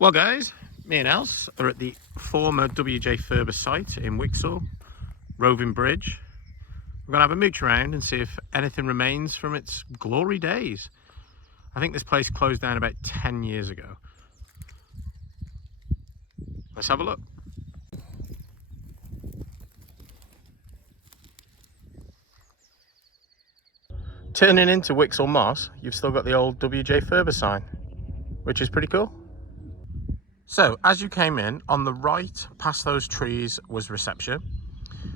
Well guys, me and Elsa are at the former WJ Furber site in Whixall, Roving Bridge. We're going to have a mooch around and see if anything remains from its glory days. I think this place closed down about 10 years ago. Let's have a look. Turning into Whixall Moss, you've still got the old WJ Furber sign, which is pretty cool. So, as you came in, on the right, past those trees, was reception.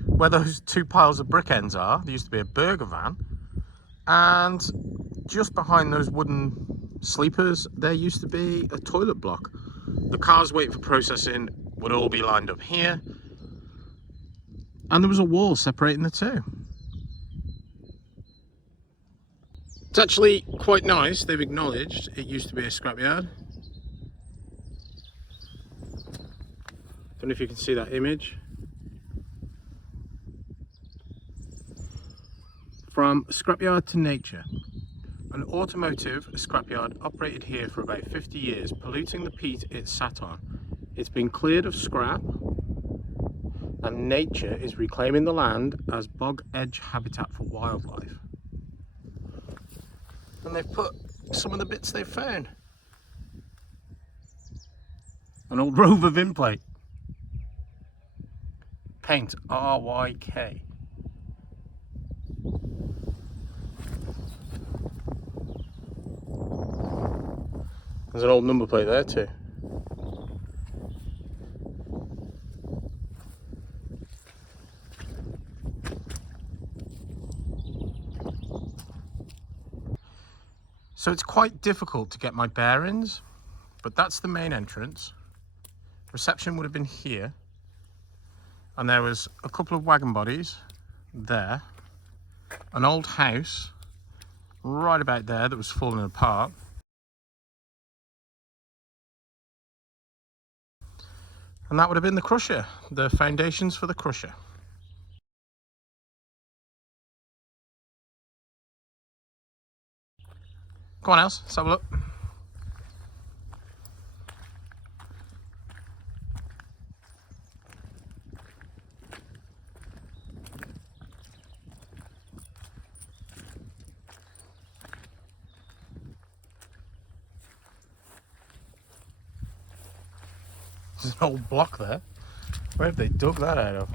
Where those two piles of brick ends are, there used to be a burger van. And just behind those wooden sleepers, there used to be a toilet block. The cars waiting for processing would all be lined up here. And there was a wall separating the two. It's actually quite nice. They've acknowledged it used to be a scrapyard. Don't know if you can see that image. From scrapyard to nature. An automotive scrapyard operated here for about 50 years, polluting the peat it sat on. It's been cleared of scrap, and nature is reclaiming the land as bog edge habitat for wildlife. And they've put some of the bits they've found. An old Rover VIN plate. Paint RYK. There's an old number plate there too. So it's quite difficult to get my bearings, but that's the main entrance. Reception would have been here. And there was a couple of wagon bodies there. An old house right about there that was falling apart. And that would have been the crusher, the foundations for the crusher. Come on, Elsa, let's have a look. There's an old block there. Where have they dug that out of?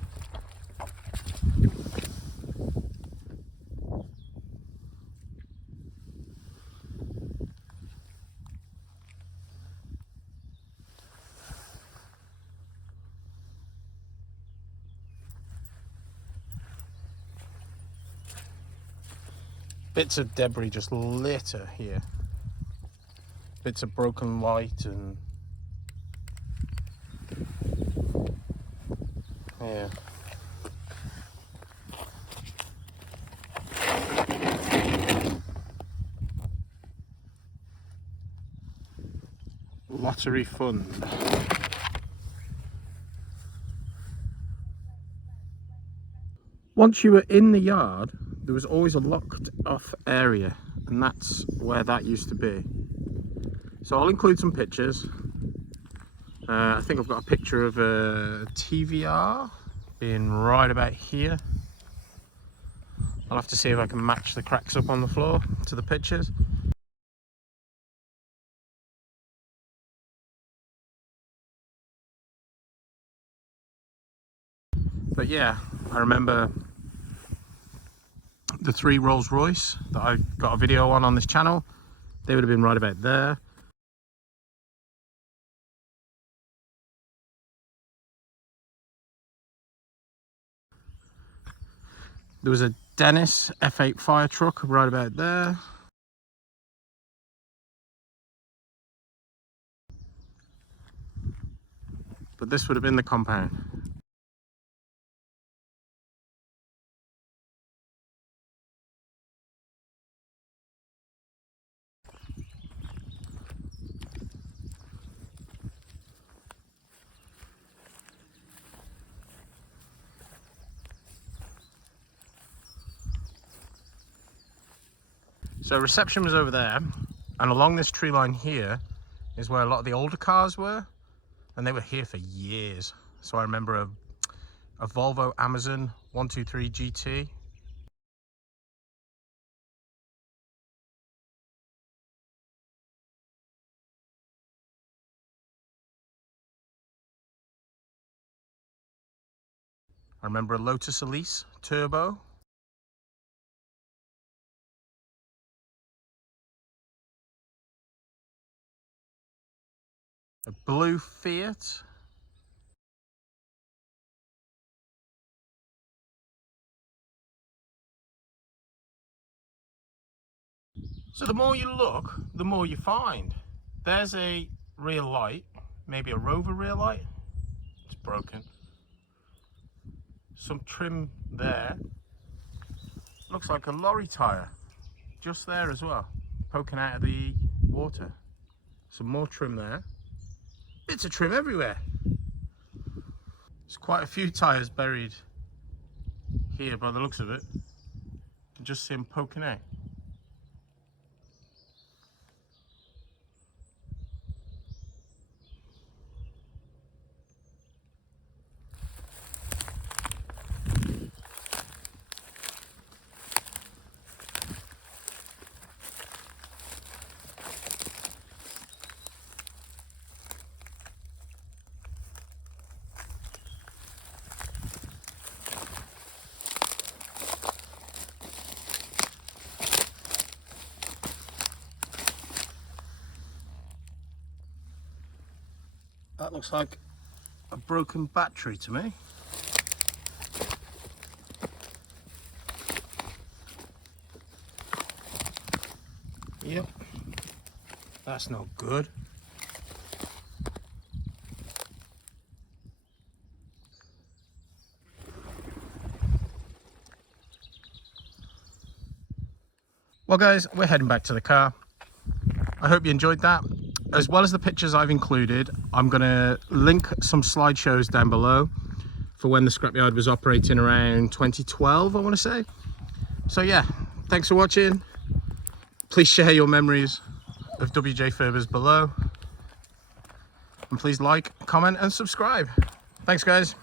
Bits of debris just litter here. Bits of broken light and yeah. Lottery fund. Once you were in the yard, there was always a locked off area, and that's where that used to be. So I'll include some pictures. I think I've got a picture of a TVR being right about here. I'll have to see if I can match the cracks up on the floor to the pictures. But yeah, I remember the 3 Rolls Royce that I got a video on this channel. They would have been right about there. There was a Dennis F8 fire truck right about there. But this would have been the compound. So reception was over there, and along this tree line here is where a lot of the older cars were, and they were here for years. So I remember a Volvo Amazon 123 GT. I remember a Lotus Elise Turbo. A blue Fiat. So the more you look, the more you find. There's a rear light, maybe a Rover rear light. It's broken. Some trim there. Looks like a lorry tyre. Just there as well, poking out of the water. Some more trim there. Bits of trim everywhere. There's quite a few tyres buried here by the looks of it. You can just see them poking out. That looks like a broken battery to me. Yep, that's no good. Well guys, we're heading back to the car. I hope you enjoyed that. As well as the pictures I've included, I'm going to link some slideshows down below for when the scrapyard was operating around 2012, I want to say. So yeah, thanks for watching. Please share your memories of WJ Furbers below. And please like, comment and subscribe. Thanks guys.